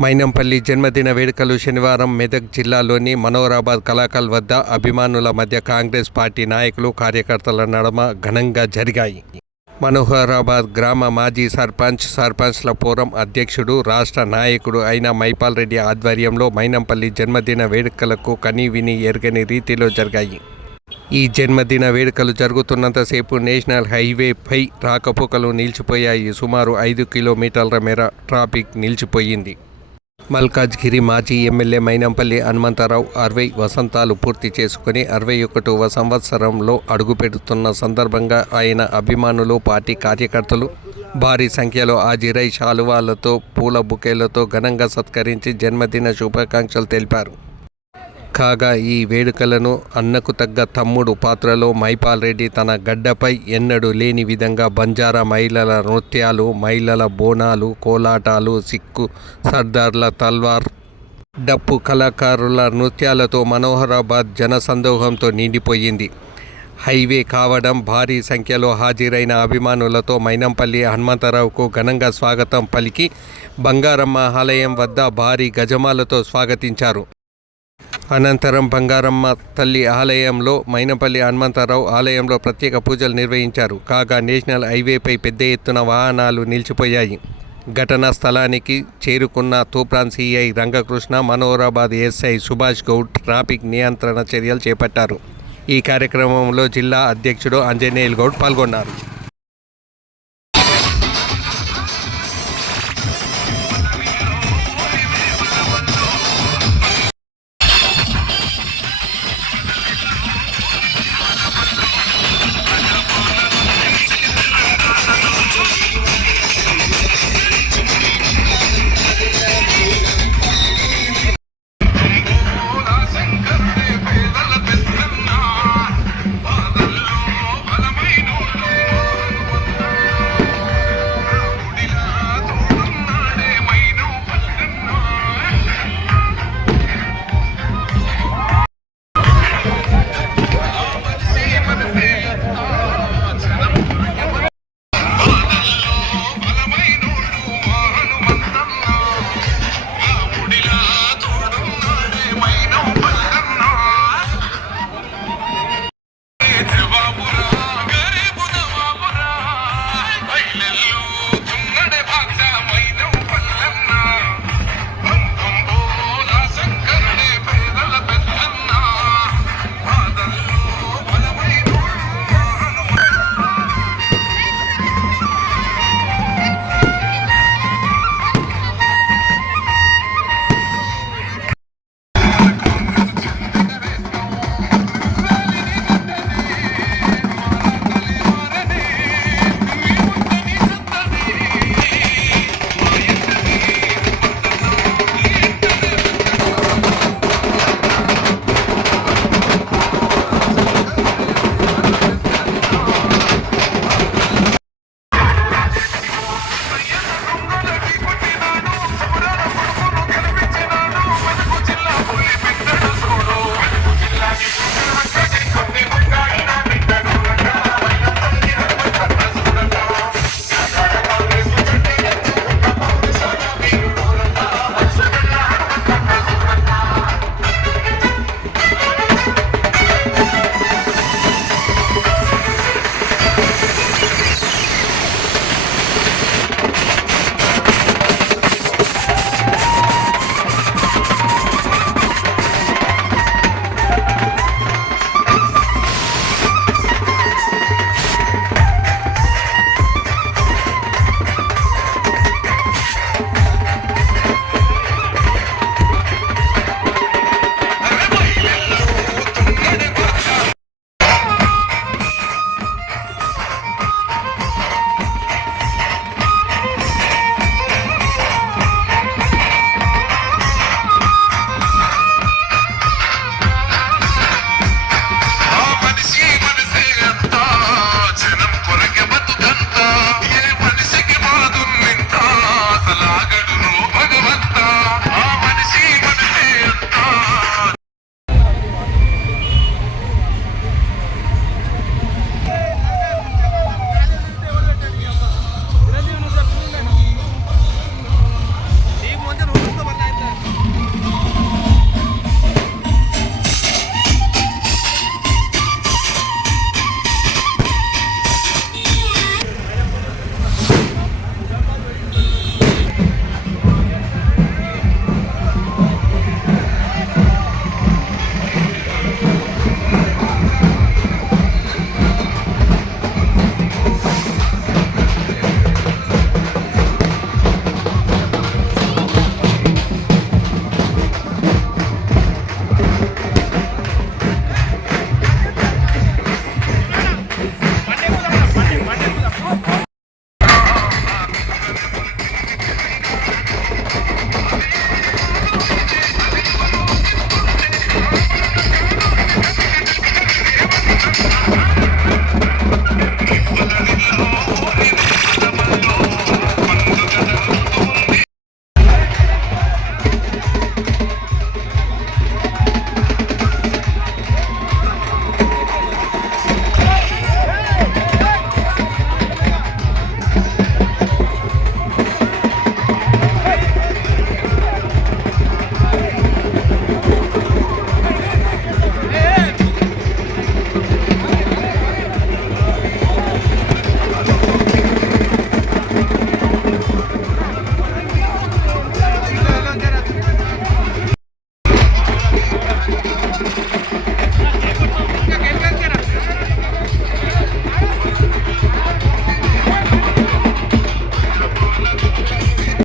మైనంపల్లి జన్మదిన వేడుకలు శనివారం మెదక్ జిల్లాలోని మనోహరాబాద్ కళాకాల్ వద్ద అభిమానుల మధ్య కాంగ్రెస్ పార్టీ నాయకులు, కార్యకర్తల నడుమ ఘనంగా జరిగాయి. మనోహరాబాద్ గ్రామ మాజీ సర్పంచ్ల ఫోరం అధ్యక్షుడు, రాష్ట్ర నాయకుడు అయిన మైపాల్ రెడ్డి ఆధ్వర్యంలో మైనంపల్లి జన్మదిన వేడుకలకు కనీవిని ఎరగని రీతిలో జరిగాయి. ఈ జన్మదిన వేడుకలు జరుగుతున్నంతసేపు నేషనల్ హైవేపై రాకపోకలు నిలిచిపోయాయి. సుమారు 5 కిలోమీటర్ల మేర ట్రాఫిక్ నిలిచిపోయింది. మల్కాజ్గిరి మాజీ ఎమ్మెల్యే మైనంపల్లి హనుమంతరావు 60 వసంతాలు పూర్తి చేసుకుని 61వ సంవత్సరంలో అడుగుపెడుతున్న సందర్భంగా ఆయన అభిమానులు, పార్టీ కార్యకర్తలు భారీ సంఖ్యలో హాజరై శాలువాలతో, పూల బుకేలతో ఘనంగా సత్కరించి జన్మదిన శుభాకాంక్షలు తెలిపారు. కాగా ఈ వేడుకలను అన్నకు తగ్గ తమ్ముడు పాత్రలో మైపాల్ రెడ్డి తన గడ్డపై ఎన్నడూ లేని విధంగా బంజారా మహిళల నృత్యాలు, మహిళల బోనాలు, కోలాటాలు, సిక్కు సర్దార్ల తల్వార్, డప్పు కళాకారుల నృత్యాలతో మనోహరాబాద్ జనసందోహంతో నిండిపోయింది. హైవే కావడం, భారీ సంఖ్యలో హాజరైన అభిమానులతో మైనంపల్లి హనుమంతరావుకు ఘనంగా స్వాగతం పలికి బంగారమ్మ ఆలయం వద్ద భారీ గజమాలతో స్వాగతించారు. అనంతరం బంగారమ్మ తల్లి ఆలయంలో మైనంపల్లి హనుమంతరావు ఆలయంలో ప్రత్యేక పూజలు నిర్వహించారు. కాగా నేషనల్ హైవేపై పెద్ద ఎత్తున వాహనాలు నిలిచిపోయాయి. ఘటనా స్థలానికి చేరుకున్న Toopran CI Rangakrishna, Manoharabad SI Subhash Goud traffic నియంత్రణ చర్యలు చేపట్టారు. ఈ కార్యక్రమంలో జిల్లా అధ్యక్షుడు ఆంజనేయులు గౌడ్ పాల్గొన్నారు.